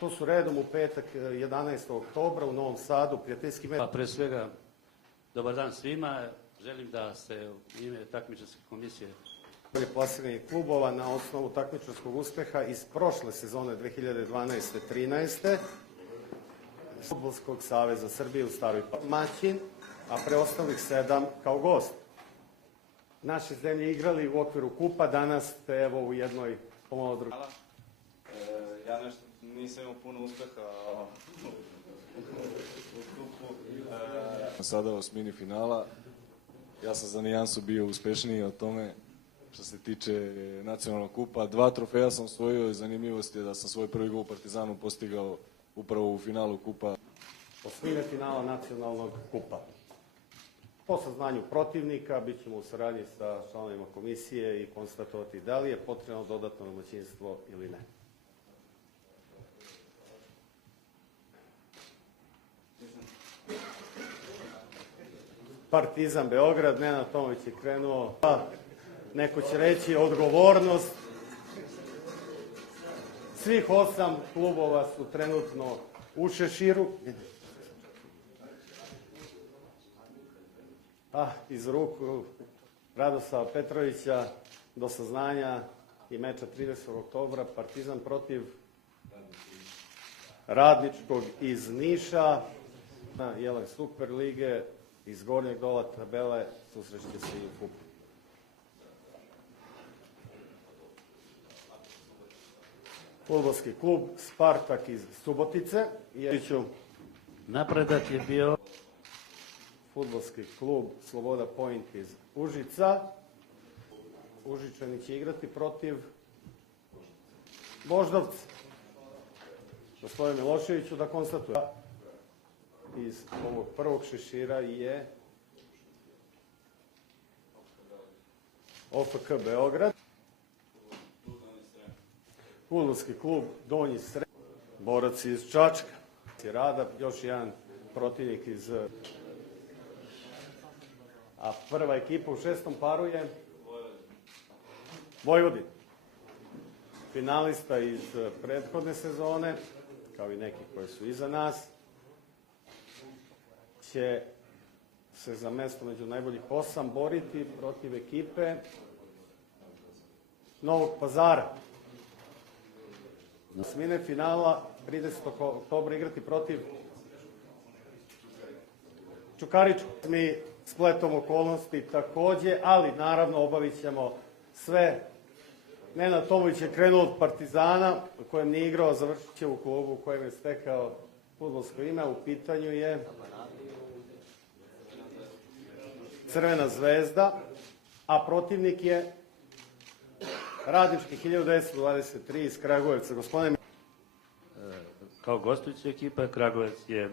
To su redom u petak 11. oktobra u Novom Sadu, prijateljski meč. Pre svega, dobar dan svima. Želim da se u ime takmičarske komisije Plasiranih klubova na osnovu takmičarskog uspeha iz prošle sezone 2012-13. Fudbalskog saveza Srbije u Staroj Maćin, a preostalih 7 kao gost. Naše zemlje igrali u okviru kupa, danas ste evo u jednoj pomalo drugoj. Hvala. Ja nešto nisam imao puno uspeha u kupu. Sada osmini finala. Ja sam za nijansu bio uspešniji od tome što se tiče nacionalnog kupa. 2 trofeja sam osvojio i zanimljivost je da sam svoj prvi gol u Partizanu postigao upravo u finalu kupa. Osmine finala nacionalnog kupa. Po saznanju protivnika bit ćemo u saradnji sa članovima komisije i konstatovati da li je potrebno dodatno domaćinstvo ili ne. Partizan Beograd, Nenad Tomović je krenuo. Neko će reći odgovornost. Svih 8 klubova su trenutno u šeširu. Iz ruku Radoslava Petrovića do saznanja i meča 30. oktobra Partizan protiv Radničkog iz Niša. Jelen Super lige iz gornjeg dola tabele susreće se i u kupu. Fudbalski klub Spartak iz Subotice. napredak je bio Fudbalski klub Sloboda Point iz Užica. Užičani će igrati protiv Voždovca. Gospodin Miloševiću da konstatuje. Iz ovog prvog šešira je OFK Beograd. Fudbalski klub Donji Srem. Borac iz Čačka. Rada, još jedan protivnik iz... A prva ekipa u 6. paru je Vojvodin. Finalista iz prethodne sezone, kao i neki koji su iza nas, će se za mesto među najboljih 8 boriti protiv ekipe Novog Pazara. Osmine finala 30. oktobra igrati protiv Čukaričkog. Mi spletom okolnosti takođe, ali naravno obavit ćemo sve. Nenad Tomović je krenuo od Partizana, u kojem nije igrao, završit će u klubu u kojem je stekao fudbalsko ime. U pitanju je Crvena zvezda, a protivnik je Radnički 1923 iz Kragujevca. Gospodine... kao gostujuća ekipa, Kragujevac je